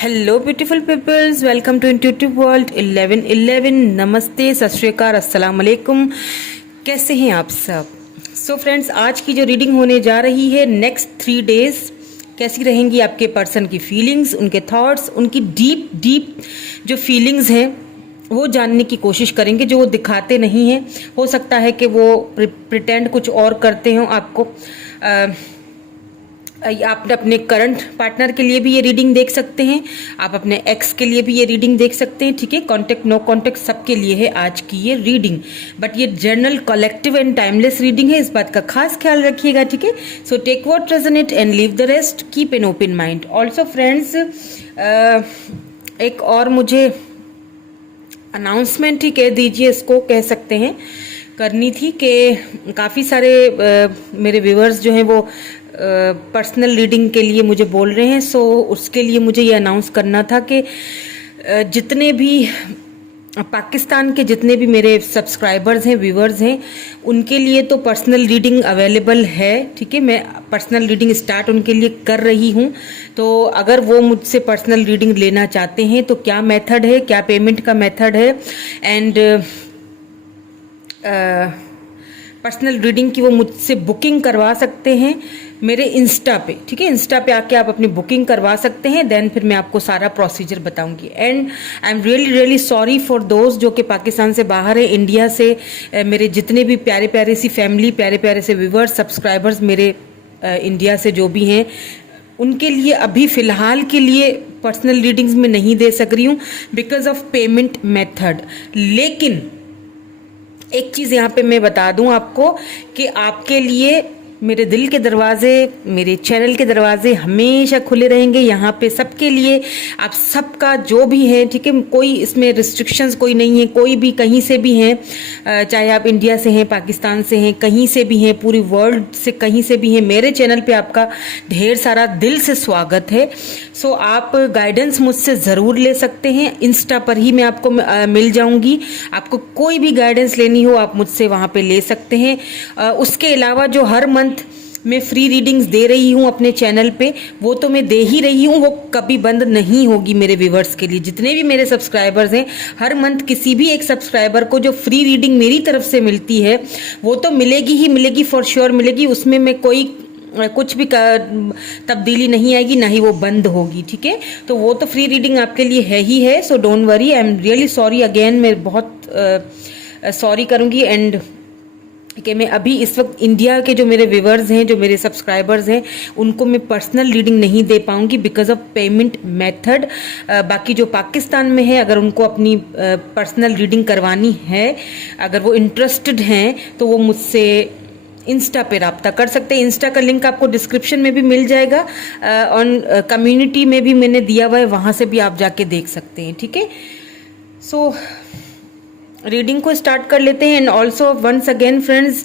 Hello beautiful peoples, welcome to intuitive world 1111। नमस्ते, सत श्री अकाल, अस्सलाम वालेकुम। कैसे हैं आप सब? सो फ्रेंड्स, आज की जो रीडिंग होने जा रही है, नेक्स्ट 3 डेज कैसी रहेंगी आपके पर्सन की फीलिंग्स, उनके थॉट्स, उनकी डीप डीप जो फीलिंग्स हैं वो जानने की कोशिश करेंगे, जो वो दिखाते नहीं हैं। हो सकता है कि वो प्रिटेंड कुछ और करते हों आपको। आप अपने करंट पार्टनर के लिए भी ये रीडिंग देख सकते हैं, आप अपने एक्स के लिए भी ये रीडिंग देख सकते हैं। ठीक है, कॉन्टेक्ट नो कॉन्टेक्ट सबके लिए है आज की ये रीडिंग, बट ये general collective and timeless reading है, इस बात का खास ख्याल रखिएगा। ठीक है, so take what resonate and leave the rest, keep an open mind. Also friends, एक और मुझे अनाउंसमेंट ही कह दीजिए, इसको कह सकते हैं, करनी थी कि काफ़ी सारे मेरे व्यूअर्स जो हैं वो पर्सनल रीडिंग के लिए मुझे बोल रहे हैं। सो उसके लिए मुझे ये अनाउंस करना था कि जितने भी पाकिस्तान के जितने भी मेरे सब्सक्राइबर्स हैं, व्यूअर्स हैं, उनके लिए तो पर्सनल रीडिंग अवेलेबल है। ठीक है, मैं पर्सनल रीडिंग स्टार्ट उनके लिए कर रही हूँ। तो अगर वो मुझसे पर्सनल रीडिंग लेना चाहते हैं तो क्या मेथड है, क्या पेमेंट का मेथड है, एंड पर्सनल रीडिंग की वो मुझसे बुकिंग करवा सकते हैं मेरे इंस्टा पे। ठीक है, इंस्टा पे आके आप अपनी बुकिंग करवा सकते हैं, देन फिर मैं आपको सारा प्रोसीजर बताऊंगी। And I am really really sorry for दोस्त जो कि पाकिस्तान से बाहर है, इंडिया से मेरे जितने भी प्यारे प्यारे सी फैमिली, प्यारे प्यारे से व्यूअर्स, सब्सक्राइबर्स मेरे इंडिया से जो भी हैं, उनके लिए अभी फ़िलहाल के लिए पर्सनल रीडिंग्स में नहीं दे सक रही हूँ बिकॉज ऑफ पेमेंट मेथड। लेकिन एक चीज़ यहाँ पे मैं बता दूं आपको कि आपके लिए मेरे दिल के दरवाजे, मेरे चैनल के दरवाजे हमेशा खुले रहेंगे यहाँ पे सबके लिए। आप सबका जो भी है, ठीक है, कोई इसमें रिस्ट्रिक्शंस कोई नहीं है, कोई भी कहीं से भी हैं, चाहे आप इंडिया से हैं, पाकिस्तान से हैं, कहीं से भी हैं, पूरी वर्ल्ड से कहीं से भी हैं, मेरे चैनल पे आपका ढेर सारा दिल से स्वागत है। सो आप गाइडेंस मुझसे ज़रूर ले सकते हैं, इंस्टा पर ही मैं आपको मिल जाऊंगी। आपको कोई भी गाइडेंस लेनी हो आप मुझसे वहाँ पे ले सकते हैं। उसके अलावा जो हर मंथ मैं फ्री रीडिंग्स दे रही हूँ अपने चैनल पे, वो तो मैं दे ही रही हूँ, वो कभी बंद नहीं होगी मेरे व्यूवर्स के लिए। जितने भी मेरे सब्सक्राइबर्स हैं, हर मंथ किसी भी एक सब्सक्राइबर को जो फ्री रीडिंग मेरी तरफ से मिलती है वो तो मिलेगी ही मिलेगी, फॉर श्योर मिलेगी। उसमें मैं कोई कुछ भी तब्दीली नहीं आएगी, ना ही वो बंद होगी। ठीक है, तो वो तो फ्री रीडिंग आपके लिए है ही है। So don't worry, I am really sorry again, मैं बहुत सॉरी करूँगी एंड कि मैं अभी इस वक्त इंडिया के जो मेरे व्यूवर्स हैं, जो मेरे सब्सक्राइबर्स हैं, उनको मैं पर्सनल रीडिंग नहीं दे पाऊंगी बिकॉज ऑफ पेमेंट मेथड। बाकी जो पाकिस्तान में है, अगर उनको अपनी पर्सनल रीडिंग करवानी है, अगर वो इंटरेस्टेड हैं, तो वो मुझसे इंस्टा पे रब्ता कर सकते हैं। इंस्टा का लिंक आपको डिस्क्रिप्शन में भी मिल जाएगा, ऑन कम्युनिटी में भी मैंने दिया हुआ है, वहाँ से भी आप जाके देख सकते हैं। ठीक है, सो रीडिंग को स्टार्ट कर लेते हैं। And also once again friends,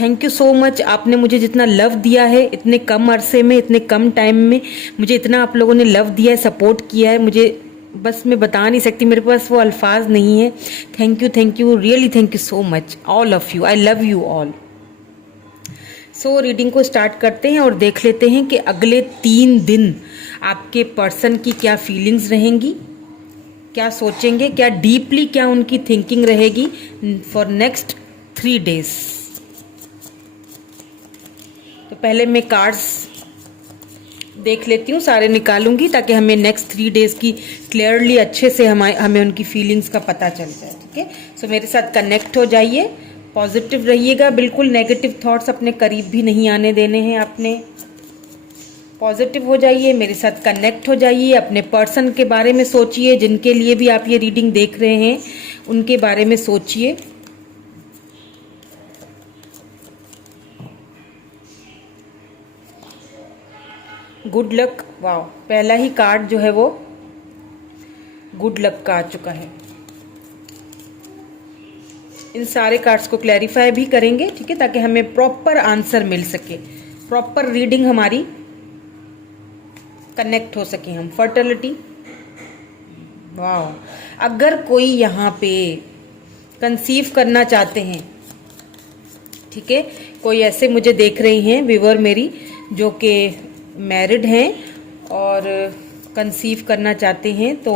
thank you so much. आपने मुझे जितना लव दिया है, इतने कम अरसे में, इतने कम टाइम में मुझे इतना आप लोगों ने लव दिया है, सपोर्ट किया है, मुझे बस मैं बता नहीं सकती, मेरे पास वो अल्फाज नहीं है। Thank you really, thank you so much all of you, I love you all. So reading को स्टार्ट करते हैं और देख लेते हैं कि अगले 3 दिन आपके पर्सन की क्या फीलिंग्स रहेंगी, क्या सोचेंगे, क्या डीपली क्या उनकी थिंकिंग रहेगी फॉर नेक्स्ट 3 डेज। तो पहले मैं कार्ड्स देख लेती हूँ, सारे निकालूंगी ताकि हमें नेक्स्ट 3 डेज की क्लियरली अच्छे से हमें उनकी फीलिंग्स का पता चल जाए। ठीक है, सो मेरे साथ कनेक्ट हो जाइए, पॉजिटिव रहिएगा, बिल्कुल नेगेटिव थॉट्स अपने करीब भी नहीं आने देने हैं आपने। पॉजिटिव हो जाइए, मेरे साथ कनेक्ट हो जाइए, अपने पर्सन के बारे में सोचिए, जिनके लिए भी आप ये रीडिंग देख रहे हैं उनके बारे में सोचिए। गुड लक, वाओ, पहला ही कार्ड जो है वो गुड लक का आ चुका है। इन सारे कार्ड्स को क्लैरिफाई भी करेंगे, ठीक है, ताकि हमें प्रॉपर आंसर मिल सके, प्रॉपर रीडिंग हमारी कनेक्ट हो सके हम। फर्टिलिटी, वाह, अगर कोई यहाँ पे कंसीव करना चाहते हैं, ठीक है, कोई ऐसे मुझे देख रही हैं व्यूअर मेरी जो कि मैरिड हैं और कंसीव करना चाहते हैं तो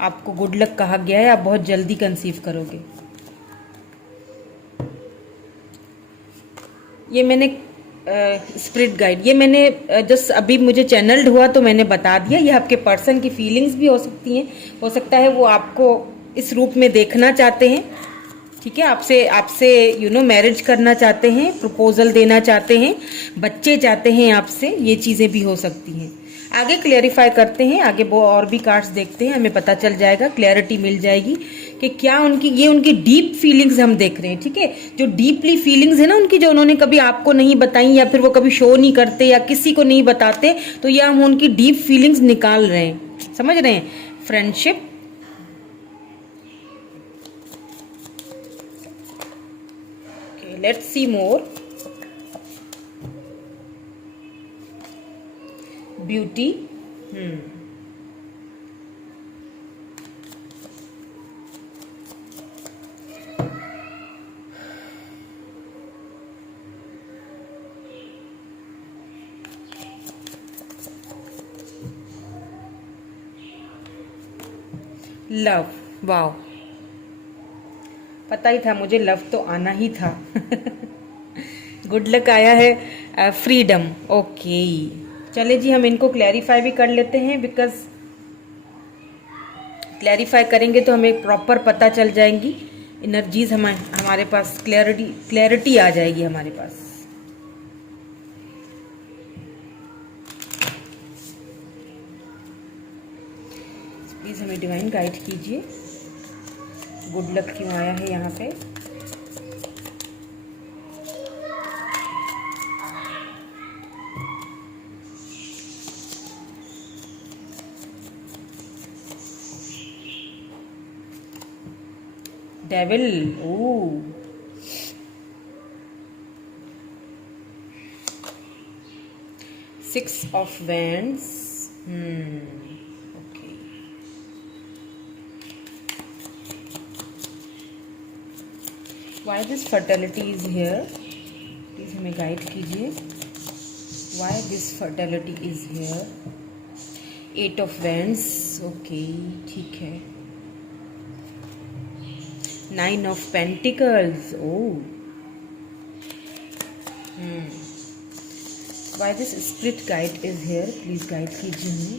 आपको गुड लक कहा गया है, आप बहुत जल्दी कंसीव करोगे। ये मैंने स्पिरिट गाइड, ये मैंने जस्ट अभी मुझे चैनल्ड हुआ तो मैंने बता दिया। ये आपके पर्सन की फीलिंग्स भी हो सकती हैं, हो सकता है वो आपको इस रूप में देखना चाहते हैं, ठीक है, आपसे मैरिज करना चाहते हैं, प्रपोजल देना चाहते हैं, बच्चे चाहते हैं आपसे, ये चीज़ें भी हो सकती हैं। आगे क्लियरिफाई करते हैं, आगे वो और भी कार्ड्स देखते हैं, हमें पता चल जाएगा, क्लैरिटी मिल जाएगी कि क्या उनकी डीप फीलिंग्स हम देख रहे हैं, ठीक है। जो डीपली फीलिंग्स है ना उनकी, जो उन्होंने कभी आपको नहीं बताई या फिर वो कभी शो नहीं करते या किसी को नहीं बताते, तो ये हम उनकी डीप फीलिंग्स निकाल रहे हैं, समझ रहे हैं। Friendship, let's see more. Beauty. Love, wow, पता ही था मुझे, लव तो आना ही था। गुड लक आया है, फ्रीडम। ओके, चले जी, हम इनको क्लैरिफाई भी कर लेते हैं, बिकॉज क्लैरिफाई करेंगे तो हमें प्रॉपर पता चल जाएंगी एनर्जीज, हमारे पास क्लैरिटी आ जाएगी हमारे पास। प्लीज हमें डिवाइन गाइड कीजिए, गुड लक क्यों आया है यहाँ पे। Devil, oh, six of wands, okay, why this fertility is here, please हमें गाइड कीजिए, why this fertility is here. Eight of wands, okay, ठीक है। Nine of pentacles, oh, why this spirit guide is here, please guide कीजिए हमें,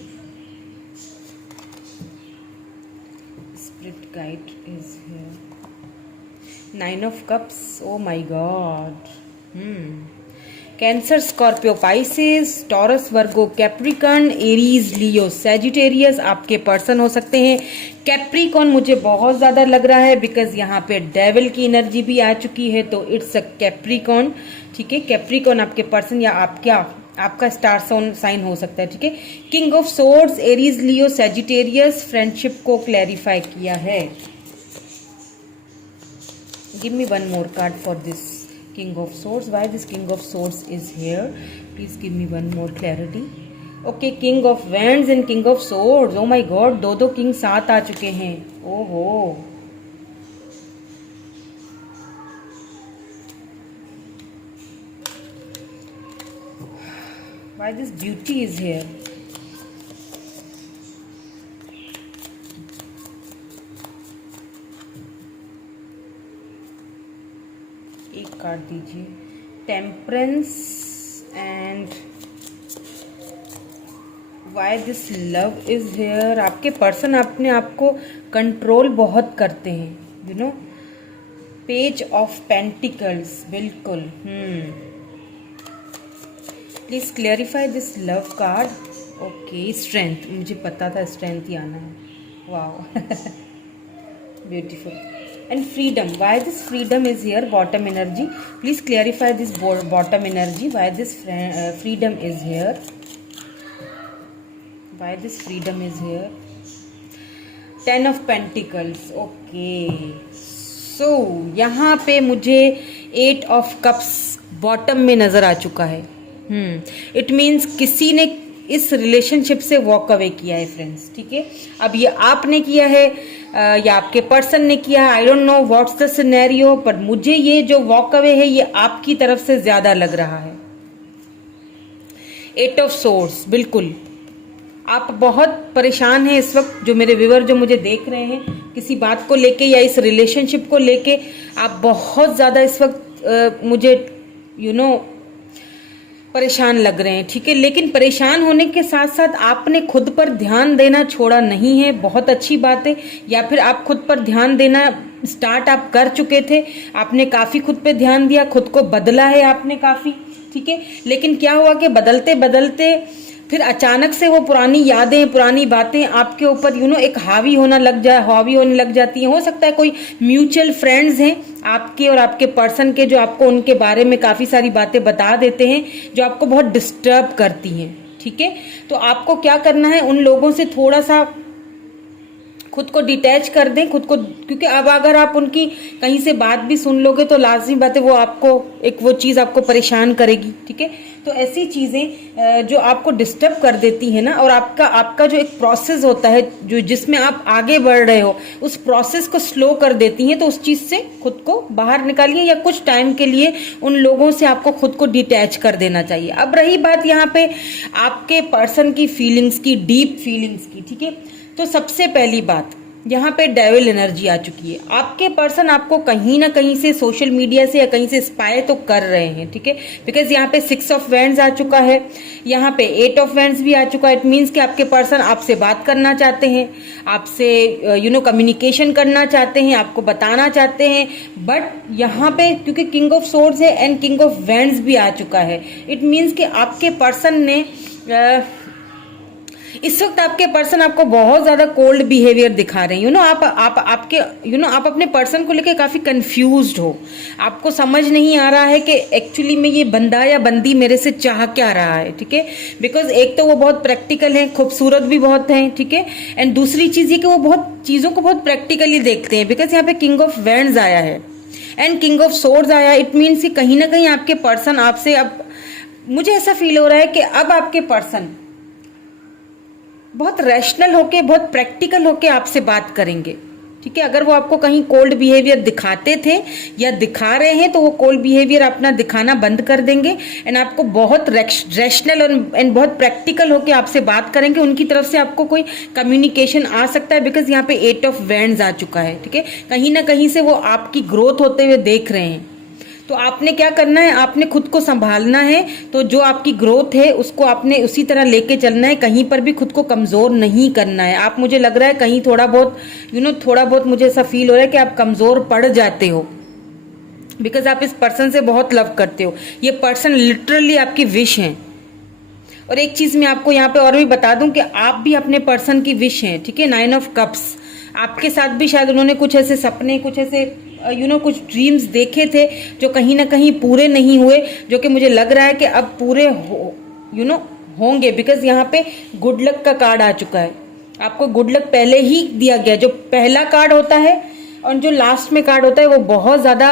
spirit guide is here. Nine of cups, oh my god, cancer, Scorpio, Pisces, taurus, Virgo, Capricorn, Aries, Leo, Sagittarius आपके person हो सकते हैं। Capricorn मुझे बहुत ज़्यादा लग रहा है, बिकॉज यहाँ पे डेविल की एनर्जी भी आ चुकी है, तो इट्स अ कैप्रिकॉर्न, ठीक है। कैप्रिकॉर्न आपके पर्सन या आपका स्टार साइन हो सकता है, ठीक है। King of swords, Aries, Leo, Sagittarius friendship को क्लैरिफाई किया है। Give me one more card for this King of Swords. Why this King of Swords is here? Please give me one more clarity. Okay, King of Wands and King of Swords. Oh my God, दो king साथ आ चुके हैं। ओहो, why this beauty is here? एक card दीजिए, temperance and why this love is here. आपके person अपने आप को कंट्रोल बहुत करते हैं, you know. Page of pentacles, बिल्कुल। Please clarify this love card. Okay, strength, मुझे पता था स्ट्रेंथ ही आना है, wow, beautiful. And freedom, why this freedom is here, bottom energy, please clarify this bottom energy, why this freedom is here, why this freedom is here. Ten of Pentacles, okay, so यहाँ पे मुझे Eight of Cups bottom में नजर आ चुका है। It means किसी ने इस रिलेशनशिप से वॉक अवे किया है फ्रेंड्स, ठीक है। अब ये आपने किया है या आपके पर्सन ने किया है, I don't know what's the scenario, पर मुझे ये जो वॉक अवे है ये आपकी तरफ से ज्यादा लग रहा है। एट ऑफ सोर्ड्स, बिल्कुल आप बहुत परेशान हैं इस वक्त, जो मेरे व्यूअर जो मुझे देख रहे हैं, किसी बात को लेके या इस रिलेशनशिप को लेके आप बहुत ज़्यादा इस वक्त मुझे परेशान लग रहे हैं, ठीक है। लेकिन परेशान होने के साथ साथ आपने खुद पर ध्यान देना छोड़ा नहीं है, बहुत अच्छी बात है। या फिर आप खुद पर ध्यान देना स्टार्ट आप कर चुके थे, आपने काफ़ी खुद पे ध्यान दिया, खुद को बदला है आपने काफ़ी, ठीक है। लेकिन क्या हुआ कि बदलते बदलते फिर अचानक से वो पुरानी यादें, पुरानी बातें आपके ऊपर एक हावी होने लग जाती हैं। हो सकता है कोई म्यूचुअल फ्रेंड्स हैं आपके और आपके पर्सन के, जो आपको उनके बारे में काफ़ी सारी बातें बता देते हैं, जो आपको बहुत डिस्टर्ब करती हैं, ठीक है। तो आपको क्या करना है, उन लोगों से थोड़ा सा खुद को डिटैच कर दें, खुद को, क्योंकि अब अगर आप उनकी कहीं से बात भी सुन लोगे तो लाजमी बात है वो चीज़ आपको परेशान करेगी, ठीक है। तो ऐसी चीज़ें जो आपको डिस्टर्ब कर देती है ना, और आपका जो एक प्रोसेस होता है जो जिसमें आप आगे बढ़ रहे हो, उस प्रोसेस को स्लो कर देती हैं, तो उस चीज़ से खुद को बाहर निकालिए, या कुछ टाइम के लिए उन लोगों से आपको खुद को डिटैच कर देना चाहिए। अब रही बात यहाँ पे आपके पर्सन की फीलिंग्स की, डीप फीलिंग्स की, ठीक है। तो सबसे पहली बात, यहाँ पे डेविल एनर्जी आ चुकी है। आपके पर्सन आपको कहीं ना कहीं से सोशल मीडिया से या कहीं से स्पाई तो कर रहे हैं, ठीक है। बिकॉज यहाँ पे 6 ऑफ वैंड्स आ चुका है, यहाँ पे 8 ऑफ वैंड्स भी आ चुका है। इट मीन्स कि आपके पर्सन आपसे बात करना चाहते हैं, आपसे कम्युनिकेशन करना चाहते हैं, आपको बताना चाहते हैं। बट यहाँ पे क्योंकि किंग ऑफ सोर्ड्स है एंड किंग ऑफ वैंड्स भी आ चुका है, इट मीन्स कि आपके पर्सन ने इस वक्त आपके पर्सन आपको बहुत ज्यादा कोल्ड बिहेवियर दिखा रहे हैं। आप अपने पर्सन को लेके काफी कंफ्यूज्ड हो, आपको समझ नहीं आ रहा है कि एक्चुअली में ये बंदा या बंदी मेरे से चाह क्या रहा है, ठीक है। बिकॉज एक तो वो बहुत प्रैक्टिकल है, खूबसूरत भी बहुत है, ठीक है। एंड दूसरी चीज ये कि वो बहुत चीजों को बहुत प्रैक्टिकली देखते हैं। बिकॉज यहाँ पे किंग ऑफ वैंड्स आया है एंड किंग ऑफ सोर्ड्स आया। इट मीन्स कि कहीं ना कहीं आपके पर्सन आपसे, अब मुझे ऐसा फील हो रहा है कि अब आपके पर्सन बहुत रैशनल होके, बहुत प्रैक्टिकल होके आपसे बात करेंगे, ठीक है। अगर वो आपको कहीं कोल्ड बिहेवियर दिखाते थे या दिखा रहे हैं, तो वो कोल्ड बिहेवियर अपना दिखाना बंद कर देंगे एंड आपको बहुत रैशनल एंड बहुत प्रैक्टिकल होके आपसे बात करेंगे। उनकी तरफ से आपको कोई कम्युनिकेशन आ सकता है, बिकॉज यहाँ पे 8 ऑफ वैंड्स आ चुका है, ठीक है। कहीं ना कहीं से वो आपकी ग्रोथ होते हुए देख रहे हैं। तो आपने क्या करना है, आपने खुद को संभालना है। तो जो आपकी ग्रोथ है उसको आपने उसी तरह लेके चलना है, कहीं पर भी खुद को कमजोर नहीं करना है। आप, मुझे लग रहा है कहीं थोड़ा बहुत मुझे ऐसा फील हो रहा है कि आप कमजोर पड़ जाते हो, बिकॉज आप इस पर्सन से बहुत लव करते हो। ये पर्सन लिटरली आपकी विश है। और एक चीज मैं आपको यहाँ पे और भी बता दूं कि आप भी अपने पर्सन की विश हैं, ठीक है। 9 ऑफ कप्स, आपके साथ भी शायद उन्होंने कुछ ऐसे सपने, कुछ ऐसे कुछ ड्रीम्स देखे थे जो कहीं ना कहीं पूरे नहीं हुए, जो कि मुझे लग रहा है कि अब पूरे होंगे। बिकॉज यहाँ पे गुड लक का कार्ड आ चुका है। आपको गुड लक पहले ही दिया गया। जो पहला कार्ड होता है और जो लास्ट में कार्ड होता है वो बहुत ज्यादा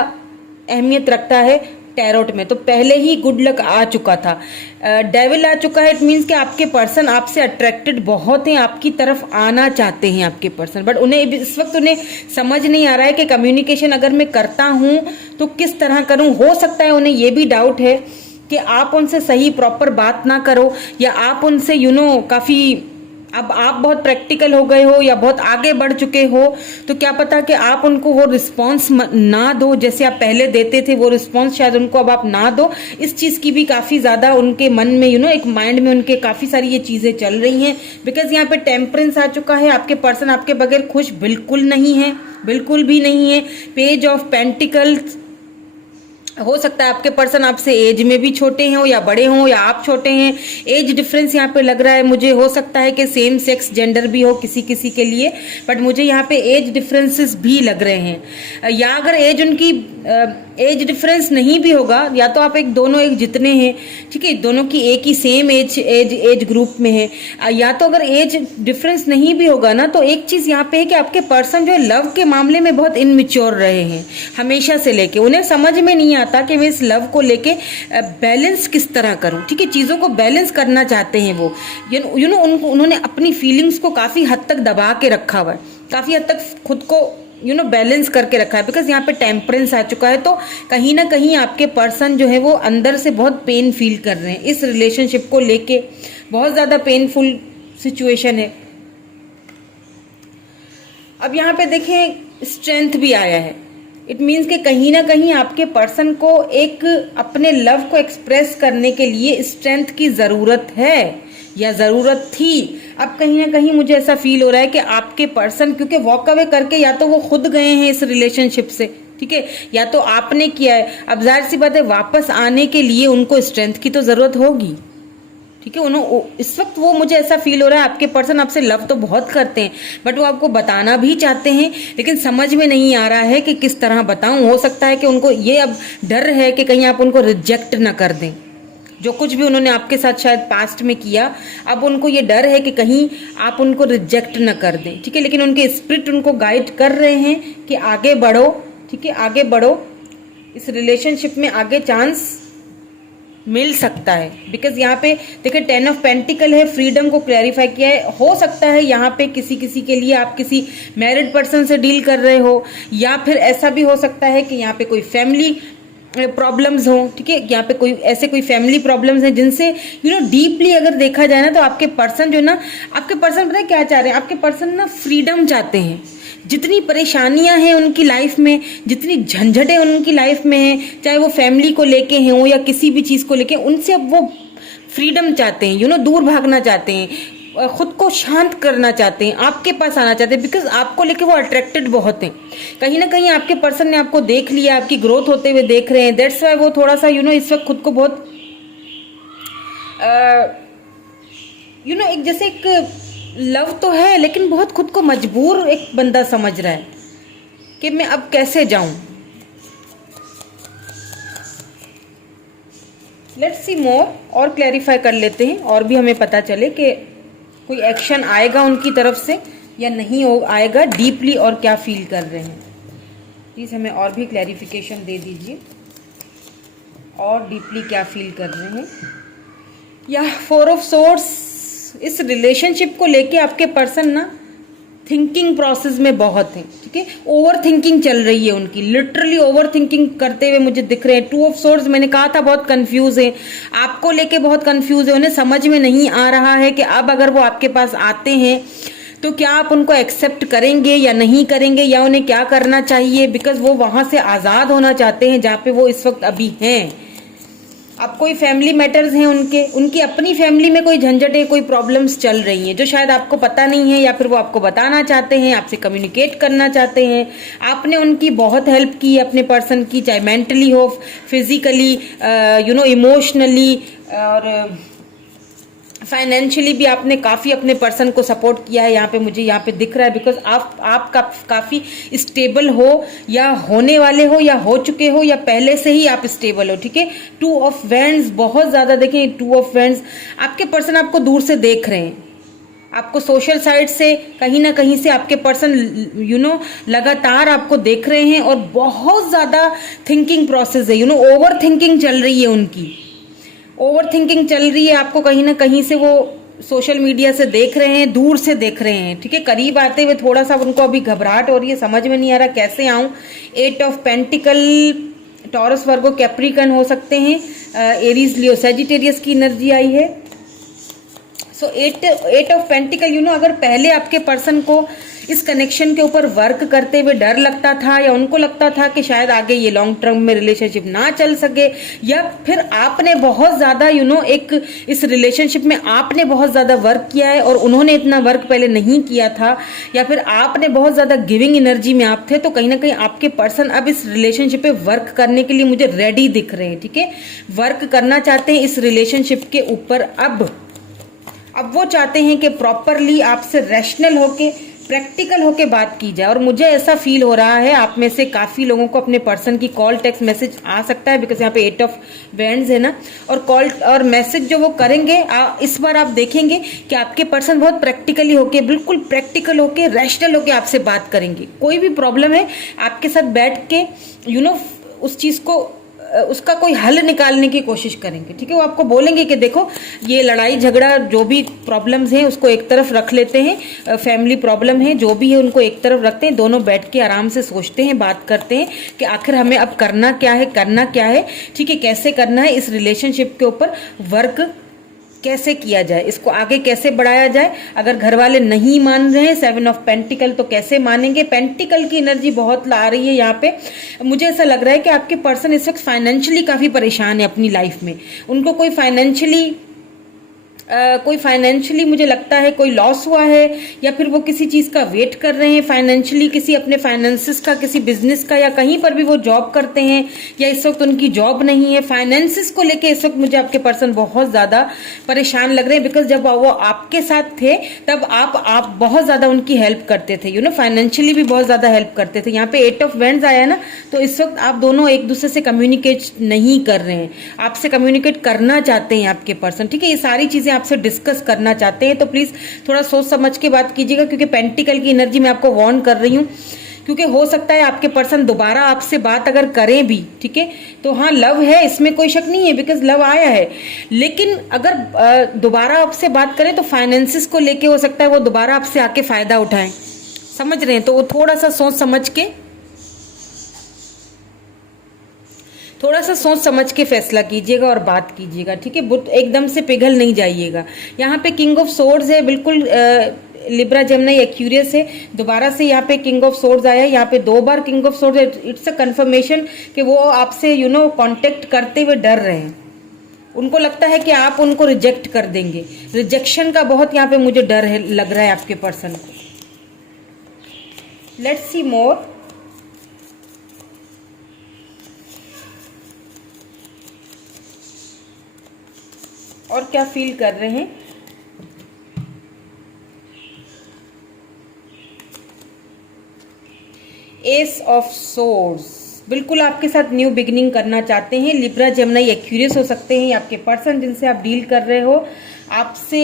अहमियत रखता है टैरोट में। तो पहले ही गुड लक आ चुका था, डेविल आ चुका है। इट मीन्स कि आपके पर्सन आपसे अट्रैक्टेड बहुत हैं, आपकी तरफ आना चाहते हैं आपके पर्सन। बट उन्हें इस वक्त उन्हें समझ नहीं आ रहा है कि कम्युनिकेशन अगर मैं करता हूं तो किस तरह करूं। हो सकता है उन्हें ये भी डाउट है कि आप उनसे सही प्रॉपर बात ना करो, या आप उनसे काफी, अब आप बहुत प्रैक्टिकल हो गए हो या बहुत आगे बढ़ चुके हो, तो क्या पता कि आप उनको वो रिस्पांस ना दो जैसे आप पहले देते थे। वो रिस्पांस शायद उनको अब आप ना दो। इस चीज की भी काफी ज्यादा उनके मन में एक माइंड में उनके काफी सारी ये चीजें चल रही हैं। बिकॉज यहाँ पे टेम्परेंस आ चुका है। आपके पर्सन आपके बगैर खुश बिल्कुल नहीं है, बिल्कुल भी नहीं है। पेज ऑफ पेंटिकल्स, हो सकता है आपके पर्सन आपसे एज में भी छोटे हो या बड़े हो, या आप छोटे हैं। एज डिफरेंस यहाँ पे लग रहा है मुझे। हो सकता है कि सेम सेक्स जेंडर भी हो किसी किसी के लिए, बट मुझे यहाँ पे एज डिफरेंसेस भी लग रहे हैं। या अगर एज उनकी एज डिफरेंस नहीं भी होगा, या तो आप दोनों एक जितने हैं, ठीक है, दोनों की एक ही सेम एज ग्रुप में है। या तो अगर एज डिफरेंस नहीं भी होगा ना, तो एक चीज यहाँ पे है कि आपके पर्सन जो है लव के मामले में बहुत इनमिच्योर रहे हैं हमेशा से लेके। उन्हें समझ में नहीं आता कि मैं इस लव को लेके बैलेंस किस तरह करूं, ठीक है। चीजों को बैलेंस करना चाहते हैं वो। उन्होंने अपनी फीलिंग्स को काफी हद तक दबा के रखा हुआ है, काफी हद तक खुद को बैलेंस करके रखा है। बिकॉज यहाँ पे टेम्परेंस आ चुका है। तो कहीं ना कहीं आपके पर्सन जो है वो अंदर से बहुत पेन फील कर रहे हैं इस रिलेशनशिप को लेके। बहुत ज्यादा पेनफुल सिचुएशन है। अब यहाँ पे देखें स्ट्रेंथ भी आया है। इट मीन्स कि कहीं ना कहीं आपके पर्सन को एक अपने लव को एक्सप्रेस करने के लिए स्ट्रेंथ की ज़रूरत है या ज़रूरत थी। अब कहीं ना कहीं मुझे ऐसा फील हो रहा है कि आपके पर्सन, क्योंकि वॉक अवे करके या तो वो खुद गए हैं इस रिलेशनशिप से, ठीक है, या तो आपने किया है। अब जाहिर सी बात है वापस आने के लिए उनको स्ट्रेंथ की तो ज़रूरत होगी, ठीक है। उन्होंने इस वक्त वो, मुझे ऐसा फील हो रहा है आपके पर्सन आपसे लव तो बहुत करते हैं, बट वो आपको बताना भी चाहते हैं, लेकिन समझ में नहीं आ रहा है कि किस तरह बताऊं। हो सकता है कि उनको ये अब डर है कि कहीं आप उनको रिजेक्ट ना कर दें। जो कुछ भी उन्होंने आपके साथ शायद पास्ट में किया, अब उनको ये डर है कि कहीं आप उनको रिजेक्ट ना कर दें, ठीक है। लेकिन उनके स्पिरिट उनको गाइड कर रहे हैं कि आगे बढ़ो, ठीक है, आगे बढ़ो, इस रिलेशनशिप में आगे चांस मिल सकता है। बिकॉज यहाँ पे देखिए 10 ऑफ पेंटिकल है, फ्रीडम को क्लैरिफाई किया है। हो सकता है यहाँ पे किसी किसी के लिए आप किसी मैरिड पर्सन से डील कर रहे हो, या फिर ऐसा भी हो सकता है कि यहाँ पे कोई फैमिली प्रॉब्लम्स हो, ठीक है। यहाँ पे कोई फैमिली प्रॉब्लम्स हैं जिनसे डीपली अगर देखा जाए ना, तो आपके पर्सन जो ना, आपके पर्सन पता है क्या चाह रहे हैं, आपके पर्सन ना फ्रीडम चाहते हैं। जितनी परेशानियां हैं उनकी लाइफ में, जितनी झंझटें उनकी लाइफ में हैं, चाहे वो फैमिली को लेके हों या किसी भी चीज़ को लेके, उनसे अब वो फ्रीडम चाहते हैं, दूर भागना चाहते हैं, खुद को शांत करना चाहते हैं, आपके पास आना चाहते हैं। बिकॉज आपको लेके वो अट्रैक्टेड बहुत हैं। कहीं ना कहीं आपके पर्सन ने आपको देख लिया, आपकी ग्रोथ होते हुए देख रहे हैं। दैट्स वाई वो थोड़ा सा इस वक्त खुद को बहुत एक जैसे एक लव तो है, लेकिन बहुत खुद को मजबूर एक बंदा समझ रहा है कि मैं अब कैसे जाऊं। लेट्स सी मोर, और क्लैरिफाई कर लेते हैं, और भी हमें पता चले कि कोई एक्शन आएगा उनकी तरफ से या नहीं आएगा, डीपली और क्या फील कर रहे हैं। प्लीज़ हमें और भी क्लैरिफिकेशन दे दीजिए, और डीपली क्या फील कर रहे हैं। या 4 ऑफ सोर्ड्स, इस रिलेशनशिप को लेके आपके पर्सन ना थिंकिंग प्रोसेस में बहुत है, ठीक है। ओवर थिंकिंग चल रही है उनकी, लिटरली ओवर थिंकिंग करते हुए मुझे दिख रहे हैं। 2 ऑफ सोर्ड्स, मैंने कहा था बहुत कंफ्यूज है, आपको लेके बहुत कंफ्यूज है। उन्हें समझ में नहीं आ रहा है कि अब अगर वो आपके पास आते हैं तो क्या आप उनको एक्सेप्ट करेंगे या नहीं करेंगे, या उन्हें क्या करना चाहिए। बिकॉज वो वहां से आज़ाद होना चाहते हैं जहाँ पे वो इस वक्त अभी हैं। अब कोई फैमिली मैटर्स हैं उनकी अपनी फैमिली में कोई झंझटें, कोई प्रॉब्लम्स चल रही हैं जो शायद आपको पता नहीं है, या फिर वो आपको बताना चाहते हैं, आपसे कम्युनिकेट करना चाहते हैं। आपने उनकी बहुत हेल्प की अपने पर्सन की, चाहे मेंटली हो, फिजिकली, इमोशनली और फाइनेंशियली भी आपने काफ़ी अपने पर्सन को सपोर्ट किया है। मुझे यहाँ पे दिख रहा है, बिकॉज आप काफ़ी स्टेबल हो, या होने वाले हो, या हो चुके हो, या पहले से ही आप स्टेबल हो, ठीक है। 2 ऑफ वैंड्स बहुत ज़्यादा देखें, 2 ऑफ वैंड्स, आपके पर्सन आपको दूर से देख रहे हैं, आपको सोशल साइड से कहीं ना कहीं से आपके पर्सन लगातार आपको देख रहे हैं, और बहुत ज़्यादा थिंकिंग प्रोसेस है, ओवर थिंकिंग चल रही है उनकी, ओवर थिंकिंग चल रही है। आपको कहीं ना कहीं से वो सोशल मीडिया से देख रहे हैं, दूर से देख रहे हैं, ठीक है। करीब आते हुए थोड़ा सा उनको अभी घबराहट हो रही है, समझ में नहीं आ रहा कैसे आऊं। 8 of pentacle, taurus, Virgo, Capricorn हो सकते हैं, एरीज, लियो, सैजिटेरियस की एनर्जी आई है। सो 8 ऑफ पेंटिकल, अगर पहले आपके पर्सन को इस कनेक्शन के ऊपर वर्क करते हुए डर लगता था, या उनको लगता था कि शायद आगे ये लॉन्ग टर्म में रिलेशनशिप ना चल सके, या फिर आपने बहुत ज़्यादा एक इस रिलेशनशिप में आपने बहुत ज़्यादा वर्क किया है और उन्होंने इतना वर्क पहले नहीं किया था, या फिर आपने बहुत ज़्यादा गिविंग एनर्जी में आप थे, तो कहीं ना कहीं आपके पर्सन अब इस रिलेशनशिप पे वर्क करने के लिए मुझे रेडी दिख रहे हैं, ठीक है। वर्क करना चाहते हैं इस रिलेशनशिप के ऊपर। अब वो चाहते हैं कि प्रॉपरली आपसे रैशनल होके, प्रैक्टिकल होके बात की जाए। और मुझे ऐसा फील हो रहा है आप में से काफ़ी लोगों को अपने पर्सन की कॉल, टेक्स्ट मैसेज आ सकता है, बिकॉज यहाँ पे 8 ऑफ वैंड्स है ना, और कॉल और मैसेज जो वो करेंगे, इस बार आप देखेंगे कि आपके पर्सन बहुत प्रैक्टिकली होके, बिल्कुल प्रैक्टिकल होके, रैशनल होके आपसे बात करेंगे। कोई भी प्रॉब्लम है आपके साथ बैठ के उस चीज़ को, उसका कोई हल निकालने की कोशिश करेंगे, ठीक है। वो आपको बोलेंगे कि देखो ये लड़ाई झगड़ा जो भी प्रॉब्लम्स हैं उसको एक तरफ रख लेते हैं, फैमिली प्रॉब्लम है जो भी है उनको एक तरफ रखते हैं, दोनों बैठ के आराम से सोचते हैं, बात करते हैं कि आखिर हमें अब करना क्या है, ठीक है, कैसे करना है, इस रिलेशनशिप के ऊपर वर्क कैसे किया जाए, इसको आगे कैसे बढ़ाया जाए। अगर घर वाले नहीं मान रहे हैं 7 ऑफ पेंटिकल, तो कैसे मानेंगे। पेंटिकल की एनर्जी बहुत ला रही है यहाँ पे। मुझे ऐसा लग रहा है कि आपके पर्सन इस वक्त फाइनेंशियली काफी परेशान है अपनी लाइफ में। उनको कोई फाइनेंशियली मुझे लगता है कोई लॉस हुआ है, या फिर वो किसी चीज का वेट कर रहे हैं फाइनेंशियली, किसी अपने फाइनेंसिस का, किसी बिजनेस का, या कहीं पर भी वो जॉब करते हैं, या इस वक्त उनकी जॉब नहीं है। फाइनेंसिस को लेके इस वक्त मुझे आपके पर्सन बहुत ज्यादा परेशान लग रहे हैं, बिकॉज जब वो आपके साथ थे तब आप बहुत ज्यादा उनकी हेल्प करते थे, फाइनेंशियली भी बहुत ज्यादा हेल्प करते थे। यहाँ पे 8 ऑफ वेंड्स आया ना, तो इस वक्त आप दोनों एक दूसरे से कम्युनिकेट नहीं कर रहे हैं, आपसे कम्युनिकेट करना चाहते हैं आपके पर्सन, ठीक है। ये सारी चीजें आपसे डिस्कस करना चाहते हैं, तो प्लीज थोड़ा सोच समझ के बात कीजिएगा, क्योंकि पेंटिकल की एनर्जी मैं आपको वार्न कर रही हूं, क्योंकि हो सकता है आपके पर्सन दोबारा आपसे बात अगर करें भी, ठीक है, तो हाँ लव है, इसमें कोई शक नहीं है, बिकॉज लव आया है। लेकिन अगर दोबारा आपसे बात करें तो फाइनेंसिस को लेके हो सकता है वो दोबारा आपसे आके फायदा उठाएं, समझ रहे हैं। तो वो थोड़ा सा सोच समझ के फैसला कीजिएगा और बात कीजिएगा, ठीक है। एकदम से पिघल नहीं जाइएगा। यहाँ पे किंग ऑफ सोर्ड्स है, बिल्कुल लिब्रा जेमिनी एक्यूरियस है। दोबारा से यहाँ पे किंग ऑफ सोर्ड्स आया है, यहाँ पे 2 बार किंग ऑफ सोर्ड्स है। इट्स अ कंफर्मेशन कि वो आपसे कांटेक्ट करते हुए डर रहे हैं। उनको लगता है कि आप उनको रिजेक्ट कर देंगे, रिजेक्शन का बहुत यहाँ पे मुझे डर है, लग रहा है आपके पर्सन को। लेट्स सी मोर। और क्या फील कर रहे हैं। एस ऑफ सोर्ड्स, बिल्कुल आपके साथ न्यू बिगिनिंग करना चाहते हैं। लिब्रा जेमिनी एक्यूरियस हो सकते हैं आपके पर्सन जिनसे आप डील कर रहे हो। आपसे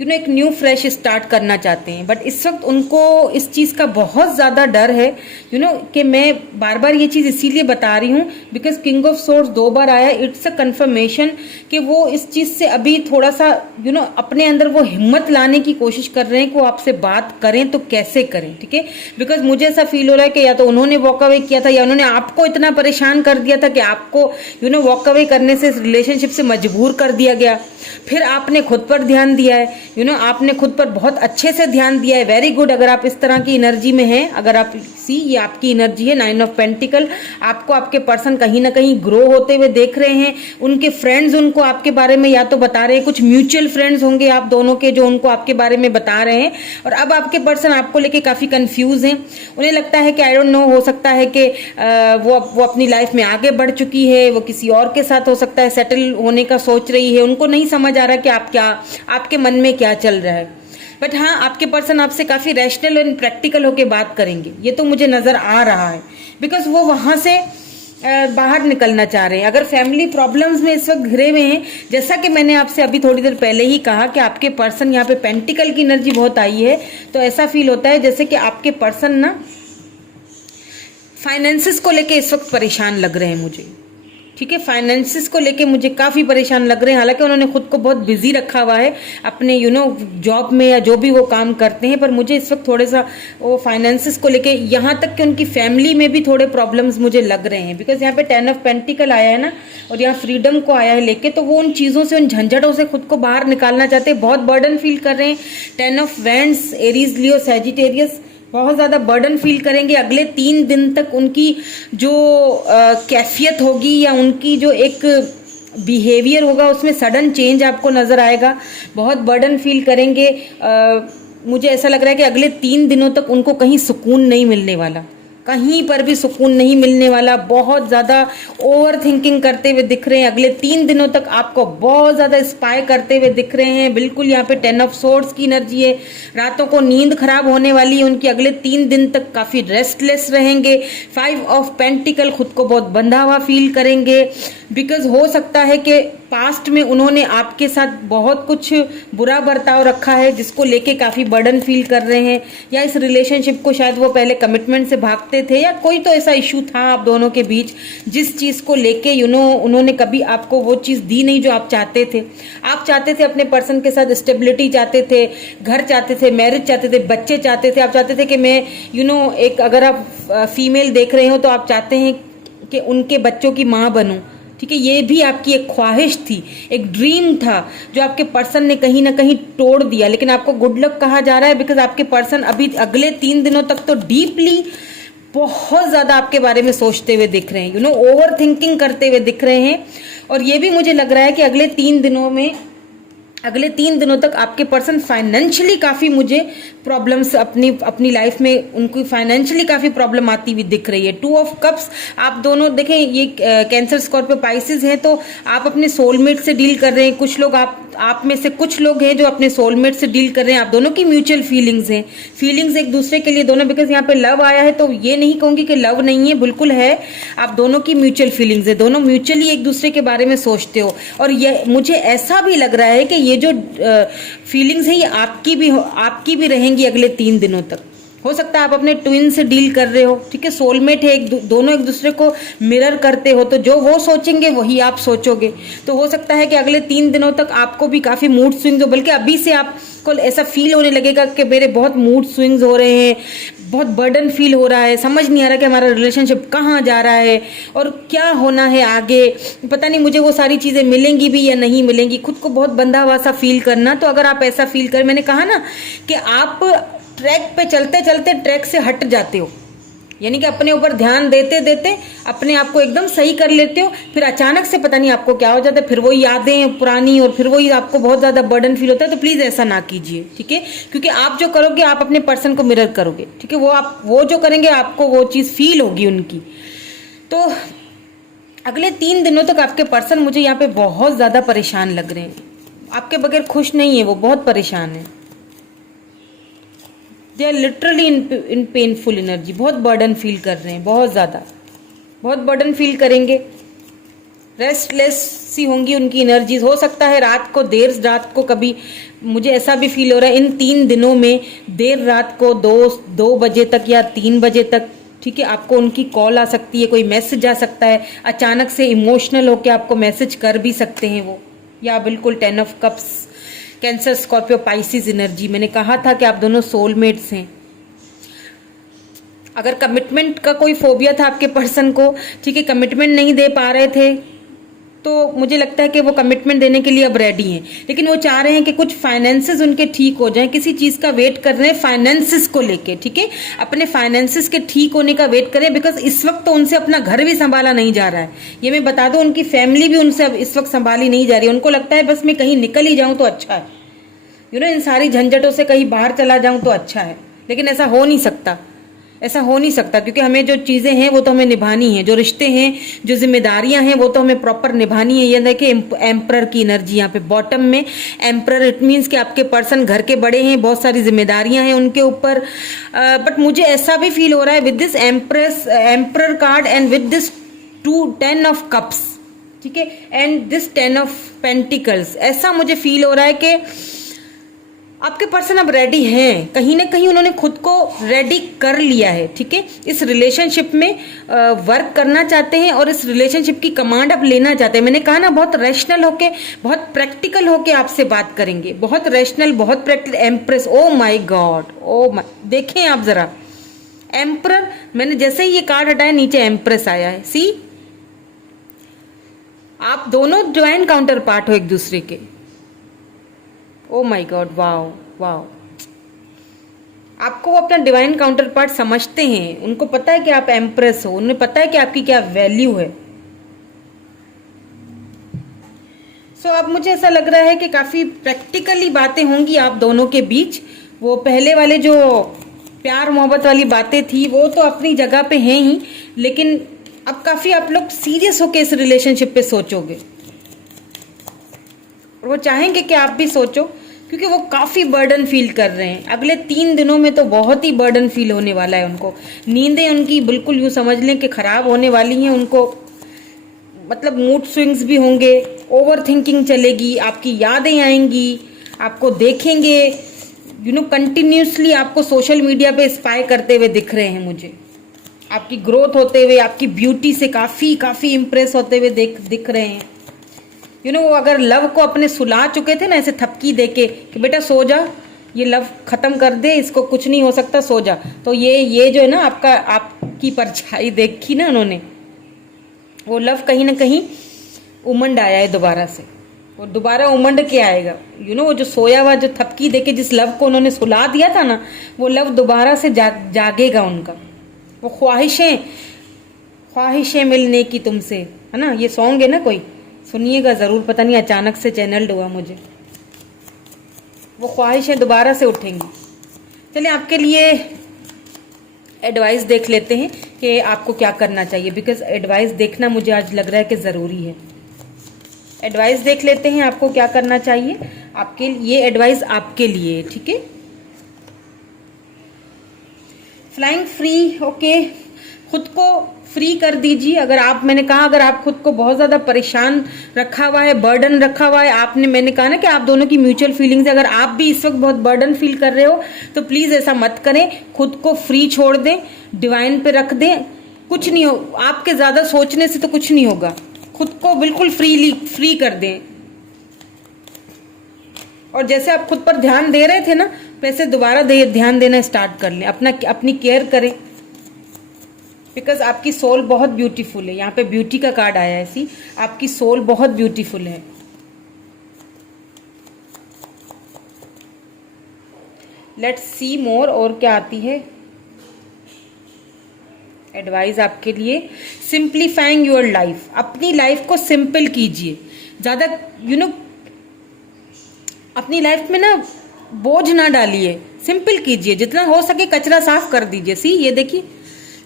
एक न्यू फ्रेश स्टार्ट करना चाहते हैं, बट इस वक्त उनको इस चीज़ का बहुत ज़्यादा डर है, कि मैं बार बार ये चीज़ इसीलिए बता रही हूँ बिकॉज किंग ऑफ सोर्ड्स 2 बार आया। इट्स अ कंफर्मेशन कि वो इस चीज़ से अभी थोड़ा सा अपने अंदर वो हिम्मत लाने की कोशिश कर रहे हैं कि वो आपसे बात करें तो कैसे करें, ठीक है। बिकॉज मुझे ऐसा फील हो रहा है कि या तो उन्होंने वॉक अवे किया था, या उन्होंने आपको इतना परेशान कर दिया था कि आपको वॉक अवे करने से रिलेशनशिप से मजबूर कर दिया गया। फिर आपने खुद पर ध्यान दिया है, आपने खुद पर बहुत अच्छे से ध्यान दिया है। Very good. अगर आप इस तरह की एनर्जी में हैं, अगर आप ये आपकी एनर्जी है 9 ऑफ पेंटिकल, आपको आपके पर्सन कहीं ना कहीं ग्रो होते हुए देख रहे हैं। उनके फ्रेंड्स उनको आपके बारे में या तो बता रहे हैं, कुछ म्यूचुअल फ्रेंड्स होंगे आप दोनों के जो उनको आपके बारे में बता रहे हैं। और अब आपके पर्सन आपको लेके काफी कंफ्यूज हैं। उन्हें लगता है कि आई डोंट नो, हो सकता है कि वो अपनी लाइफ में आगे बढ़ चुकी है, वो किसी और के साथ हो सकता है सेटल होने का सोच रही है। उनको नहीं समझ आ रहा कि आपके मन में क्या चल रहा है। बट हाँ, आपके पर्सन आपसे काफी रैशनल एंड प्रैक्टिकल होके बात करेंगे, ये तो मुझे नजर आ रहा है, बिकॉज वो वहां से बाहर निकलना चाह रहे हैं। अगर फैमिली प्रॉब्लम्स में इस वक्त घिरे हुए हैं, जैसा कि मैंने आपसे अभी थोड़ी देर पहले ही कहा कि आपके पर्सन यहाँ पे पेंटिकल की एनर्जी बहुत आई है, तो ऐसा फील होता है जैसे कि आपके पर्सन ना फाइनेंसिस को लेके इस वक्त परेशान लग रहे हैं मुझे, ठीक है। फाइनेंसिस को लेके मुझे काफी परेशान लग रहे हैं। हालांकि उन्होंने खुद को बहुत बिजी रखा हुआ है अपने जॉब में या जो भी वो काम करते हैं, पर मुझे इस वक्त थोड़ा सा वो फाइनेंसिस को लेके, यहाँ तक कि उनकी फैमिली में भी थोड़े प्रॉब्लम्स मुझे लग रहे हैं। बिकॉज यहाँ पे 10 ऑफ पेंटिकल आया है ना, और यहाँ फ्रीडम को आया है लेके, तो वो उन चीजों से, उन झंझटों से खुद को बाहर निकालना चाहते हैं। बहुत बर्डन फील कर रहे हैं। 10 of vends, Aries, Leo, Sagittarius, बहुत ज्यादा बर्डन फील करेंगे। अगले 3 दिन तक उनकी जो कैफियत होगी या उनकी जो एक बिहेवियर होगा उसमें सडन चेंज आपको नजर आएगा। बहुत बर्डन फील करेंगे। मुझे ऐसा लग रहा है कि अगले 3 दिनों तक उनको कहीं सुकून नहीं मिलने वाला, कहीं पर भी सुकून नहीं मिलने वाला। बहुत ज्यादा ओवर थिंकिंग करते हुए दिख रहे हैं। अगले 3 दिनों तक आपको बहुत ज्यादा स्पाई करते हुए दिख रहे हैं। बिल्कुल यहाँ पे 10 ऑफ सोर्ड्स की एनर्जी है। रातों को नींद खराब होने वाली है उनकी। अगले 3 दिन तक काफी रेस्टलेस रहेंगे। 5 ऑफ पेंटिकल, खुद को बहुत बंधा हुआ फील करेंगे। बिकॉज हो सकता है कि पास्ट में उन्होंने आपके साथ बहुत कुछ बुरा बर्ताव रखा है जिसको लेके काफी बर्डन फील कर रहे हैं, या इस रिलेशनशिप को शायद वो पहले कमिटमेंट से भागते थे, या कोई तो ऐसा इशू था आप दोनों के बीच जिस चीज को लेके उन्होंने कभी आपको वो चीज दी नहीं जो आप चाहते थे। आप चाहते थे अपने पर्सन के साथ स्टेबिलिटी चाहते थे, घर चाहते थे, मैरिज चाहते थे, बच्चे चाहते थे। आप चाहते थे कि मैं एक, अगर आप फीमेल देख रहे हो तो आप चाहते हैं कि उनके बच्चों की माँ बनूं, ठीक है, ये भी आपकी एक ख्वाहिश थी, एक ड्रीम था जो आपके पर्सन ने कहीं ना कहीं तोड़ दिया, लेकिन आपको गुड लक कहा जा रहा है बिकॉज आपके पर्सन अभी अगले 3 दिनों तक तो डीपली बहुत ज़्यादा आपके बारे में सोचते हुए दिख रहे हैं, ओवर थिंकिंग करते हुए दिख रहे हैं। और ये भी मुझे लग रहा है कि अगले 3 दिनों तक आपके पर्सन फाइनेंशियली काफ़ी मुझे प्रॉब्लम्स अपनी लाइफ में उनको फाइनेंशियली काफ़ी प्रॉब्लम आती हुई दिख रही है। 2 ऑफ कप्स आप दोनों देखें, ये कैंसर स्कॉर्पियो पाइसेस है, तो आप अपने सोलमेट से डील कर रहे हैं। कुछ लोग आप में से कुछ लोग हैं जो अपने सोलमेट से डील कर रहे हैं। आप दोनों की म्यूचुअल फीलिंग्स हैं, फीलिंग्स एक दूसरे के लिए दोनों, बिकॉज यहाँ पे लव आया है तो ये नहीं कहूंगी कि लव नहीं है, बिल्कुल है। आप दोनों की म्यूचुअल फीलिंग्स है, दोनों म्यूचुअली एक दूसरे के बारे में सोचते हो। और ये मुझे ऐसा भी लग रहा है कि ये जो फीलिंग्स है ये आपकी भी रहेंगी अगले 3 दिनों तक। हो सकता है आप अपने ट्विन से डील कर रहे हो, ठीक है, सोलमेट है, दोनों एक दूसरे को मिरर करते हो, तो जो वो सोचेंगे वही आप सोचोगे। तो हो सकता है कि अगले 3 दिनों तक आपको भी काफी मूड स्विंग्स हो, बल्कि अभी से आपको ऐसा फील होने लगेगा कि मेरे बहुत मूड स्विंग्स हो रहे हैं, बहुत बर्डन फील हो रहा है, समझ नहीं आ रहा कि हमारा रिलेशनशिप कहाँ जा रहा है और क्या होना है आगे, पता नहीं मुझे वो सारी चीज़ें मिलेंगी भी या नहीं मिलेंगी, खुद को बहुत बंधा हुआ सा फील करना। तो अगर आप ऐसा फील करें, मैंने कहा ना कि आप ट्रैक पे चलते चलते ट्रैक से हट जाते हो, यानी कि अपने ऊपर ध्यान देते देते अपने आप को एकदम सही कर लेते हो, फिर अचानक से पता नहीं आपको क्या हो जाता है, फिर वही यादें पुरानी और फिर वही आपको बहुत ज़्यादा बर्डन फील होता है। तो प्लीज़ ऐसा ना कीजिए, ठीक है, क्योंकि आप जो करोगे आप अपने पर्सन को मिरर करोगे, ठीक है, वो जो करेंगे आपको वो चीज़ फील होगी उनकी। तो अगले 3 दिनों तक आपके पर्सन मुझे यहाँ पे बहुत ज़्यादा परेशान लग रहे हैं, आपके बगैर खुश नहीं है, वो बहुत परेशान है। They are literally in painful energy, बहुत बर्डन फील कर रहे हैं, बहुत ज़्यादा, बहुत बर्डन फील करेंगे, रेस्टलेस सी होंगी उनकी एनर्जीज। हो सकता है देर रात को कभी, मुझे ऐसा भी फील हो रहा है इन 3 दिनों में देर रात को 2 बजे तक या 3 बजे तक, ठीक है, आपको उनकी कॉल आ सकती है, कोई मैसेज आ सकता है, अचानक से इमोशनल होकर आपको मैसेज कर भी सकते हैं वो, या बिल्कुल 10 of cups, cancer Scorpio Pisces energy. मैंने कहा था कि आप दोनों सोलमेट्स हैं। अगर कमिटमेंट का कोई फोबिया था आपके पर्सन को, ठीक है, कमिटमेंट नहीं दे पा रहे थे, तो मुझे लगता है कि वो कमिटमेंट देने के लिए अब रेडी हैं, लेकिन वो चाह रहे हैं कि कुछ फाइनेंसेस उनके ठीक हो जाएं, किसी चीज़ का वेट कर रहे हैं फाइनेंसेस को लेके, ठीक है, अपने फाइनेंसेस के ठीक होने का वेट करें, बिकॉज इस वक्त तो उनसे अपना घर भी संभाला नहीं जा रहा है। ये मैं बता दूं, उनकी फैमिली भी उनसे अब इस वक्त संभाली नहीं जा रही है। उनको लगता है बस मैं कहीं निकल ही जाऊं तो अच्छा है, इन सारी झंझटों से कहीं बाहर चला जाऊं तो अच्छा है, लेकिन ऐसा हो नहीं सकता, ऐसा हो नहीं सकता, क्योंकि हमें जो चीज़ें हैं वो तो हमें निभानी है, जो रिश्ते हैं, जो जिम्मेदारियां हैं वो तो हमें प्रॉपर निभानी है। ये देखिए एम्परर की एनर्जी यहाँ पे बॉटम में, एम्परर, इट मीन्स कि आपके पर्सन घर के बड़े हैं, बहुत सारी जिम्मेदारियां हैं उनके ऊपर। बट मुझे ऐसा भी फील हो रहा है with this emperor card and with this 10 of cups, ठीक है, एंड दिस 10 ऑफ पेंटिकल्स, ऐसा मुझे फील हो रहा है कि आपके पर्सन अब रेडी हैं, कहीं ना कहीं उन्होंने खुद को रेडी कर लिया है, ठीक है, इस रिलेशनशिप में वर्क करना चाहते हैं और इस रिलेशनशिप की कमांड अब लेना चाहते हैं। मैंने कहा ना, बहुत रैशनल होके, बहुत प्रैक्टिकल होके आपसे बात करेंगे, बहुत रैशनल, बहुत practical. Empress, oh my God, oh my, देखें आप जरा, एम्परर, मैंने जैसे ही ये कार्ड हटाया नीचे एम्प्रेस आया है, सी, आप दोनों डिवाइन काउंटर पार्ट हो एक दूसरे के। Oh my God, wow wow, आपको वो अपना डिवाइन काउंटर पार्ट समझते हैं, उनको पता है कि आप एम्प्रेस हो, उन्हें पता है कि आपकी क्या वैल्यू है। सो अब मुझे ऐसा लग रहा है कि काफी प्रैक्टिकली बातें होंगी आप दोनों के बीच। वो पहले वाले जो प्यार मोहब्बत वाली बातें थी वो तो अपनी जगह पे हैं ही, लेकिन अब काफी आप लोग सीरियस होके इस रिलेशनशिप पे सोचोगे, और वो चाहेंगे कि आप भी सोचो, क्योंकि वो काफ़ी बर्डन फील कर रहे हैं। अगले 3 दिनों में तो बहुत ही बर्डन फील होने वाला है उनको, नींदें उनकी बिल्कुल यूँ समझ लें कि ख़राब होने वाली हैं उनको, मतलब मूड स्विंग्स भी होंगे, ओवर थिंकिंग चलेगी, आपकी यादें आएंगी, आपको देखेंगे, कंटिन्यूसली आपको सोशल मीडिया पे स्पाई करते हुए दिख रहे हैं मुझे, आपकी ग्रोथ होते हुए, आपकी ब्यूटी से काफ़ी इम्प्रेस होते हुए दिख रहे हैं। अगर लव को अपने सुला चुके थे ना, ऐसे थपकी देके कि बेटा सो जा, ये लव खत्म कर दे, इसको कुछ नहीं हो सकता, सो जा, तो ये जो है ना, आपकी परछाई देखी ना उन्होंने, वो लव कहीं ना कहीं उमंड आया है दोबारा से, और दोबारा उमंड के आएगा। वो जो सोया हुआ, जो थपकी देके जिस लव को उन्होंने सुला दिया था ना, वो लव दोबारा से जागेगा उनका। वो ख्वाहिशें मिलने की तुमसे, है ना, ये सॉन्ग है ना, कोई सुनिएगा जरूर, पता नहीं अचानक से चैनल्ड हुआ मुझे। वो ख्वाहिशें दोबारा से उठेंगी। चलिए आपके लिए एडवाइस देख लेते हैं कि आपको क्या करना चाहिए, बिकॉज एडवाइस देखना मुझे आज लग रहा है कि ज़रूरी है। एडवाइस देख लेते हैं आपको क्या करना चाहिए। आपके ये एडवाइस आपके लिए, ठीक है। फ्लाइंग फ्री, ओके, खुद को फ्री कर दीजिए। मैंने कहा अगर आप खुद को बहुत ज़्यादा परेशान रखा हुआ है, बर्डन रखा हुआ है, मैंने कहा ना कि आप दोनों की म्यूचुअल फीलिंग्स, अगर आप भी इस वक्त बहुत बर्डन फील कर रहे हो तो प्लीज़ ऐसा मत करें। खुद को फ्री छोड़ दें, डिवाइन पे रख दें। कुछ नहीं हो, आपके ज़्यादा सोचने से तो कुछ नहीं होगा। खुद को बिल्कुल फ्री कर दें, और जैसे आप खुद पर ध्यान दे रहे थे ना, वैसे दोबारा ध्यान देना स्टार्ट कर लें। अपनी केयर करें, बिकॉज आपकी सोल बहुत ब्यूटीफुल है। यहाँ पे ब्यूटी का कार्ड आया है, सी, आपकी सोल बहुत ब्यूटीफुल है। लेट्स सी मोर, और क्या आती है एडवाइस आपके लिए। सिंप्लीफाइंग योर लाइफ, अपनी लाइफ को सिंपल कीजिए। ज़्यादा अपनी लाइफ में ना बोझ ना डालिए, सिंपल कीजिए। जितना हो सके कचरा साफ कर दीजिए। सी, ये देखिए,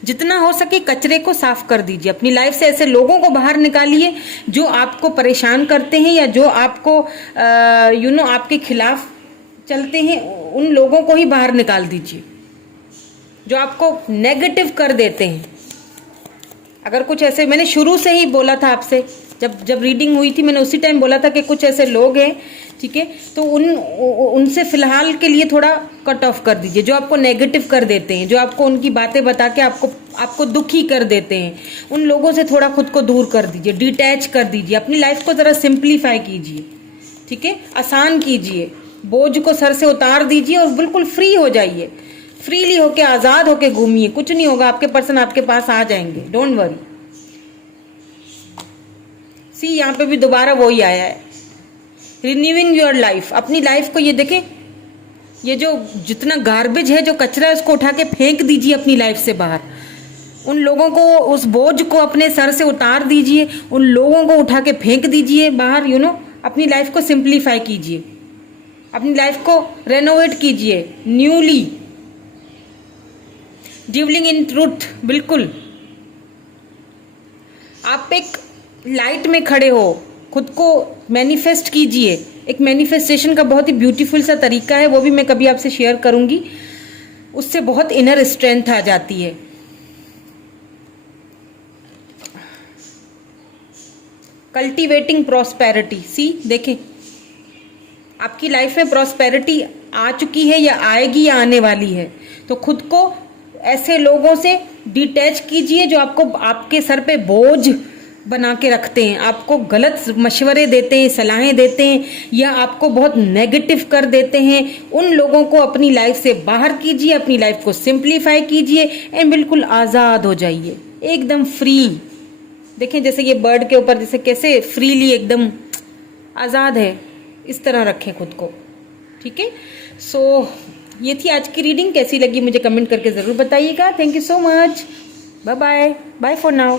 जितना हो सके कचरे को साफ कर दीजिए। अपनी लाइफ से ऐसे लोगों को बाहर निकालिए जो आपको परेशान करते हैं, या जो आपको आपके खिलाफ चलते हैं। उन लोगों को ही बाहर निकाल दीजिए जो आपको नेगेटिव कर देते हैं। अगर कुछ ऐसे, मैंने शुरू से ही बोला था आपसे, जब रीडिंग हुई थी मैंने उसी टाइम बोला था कि कुछ ऐसे लोग हैं, ठीक है, तो उनसे फिलहाल के लिए थोड़ा कट ऑफ कर दीजिए, जो आपको नेगेटिव कर देते हैं, जो आपको उनकी बातें बता के आपको दुखी कर देते हैं। उन लोगों से थोड़ा खुद को दूर कर दीजिए, डिटैच कर दीजिए। अपनी लाइफ को ज़रा सिंप्लीफाई कीजिए, ठीक है, आसान कीजिए। बोझ को सर से उतार दीजिए और बिल्कुल फ्री हो जाइए। फ्रीली होके, आज़ाद होके घूमिए। कुछ नहीं होगा, आपके पर्सन आपके पास आ जाएंगे, डोंट वरी। सी, यहाँ पे भी दोबारा वही आया है, रिन्यूइंग योर लाइफ। अपनी लाइफ को, ये देखें, ये जो जितना गार्बेज है, जो कचरा है, उसको उठा के फेंक दीजिए अपनी लाइफ से बाहर। उन लोगों को, उस बोझ को अपने सर से उतार दीजिए, उन लोगों को उठा के फेंक दीजिए बाहर। अपनी लाइफ को सिंप्लीफाई कीजिए, अपनी लाइफ को रेनोवेट कीजिए, न्यूली ड्यूलिंग इन ट्रूथ। बिल्कुल आप एक लाइट में खड़े हो, खुद को मैनिफेस्ट कीजिए। एक मैनिफेस्टेशन का बहुत ही ब्यूटीफुल सा तरीका है, वो भी मैं कभी आपसे शेयर करूंगी। उससे बहुत इनर स्ट्रेंथ आ जाती है। कल्टीवेटिंग प्रॉस्पेरिटी, सी देखें, आपकी लाइफ में प्रॉस्पेरिटी आ चुकी है, या आएगी, या आने वाली है। तो खुद को ऐसे लोगों से डिटैच कीजिए जो आपके सर पे बोझ बना के रखते हैं, आपको गलत मशवरे देते हैं, सलाहें देते हैं, या आपको बहुत नेगेटिव कर देते हैं। उन लोगों को अपनी लाइफ से बाहर कीजिए, अपनी लाइफ को सिंप्लीफाई कीजिए, एंड बिल्कुल आज़ाद हो जाइए, एकदम फ्री। देखें जैसे ये बर्ड के ऊपर जैसे कैसे फ्रीली एकदम आज़ाद है, इस तरह रखें खुद को, ठीक है। सो ये थी आज की रीडिंग। कैसी लगी मुझे कमेंट करके ज़रूर बताइएगा। Thank you so much, bye bye, bye for now.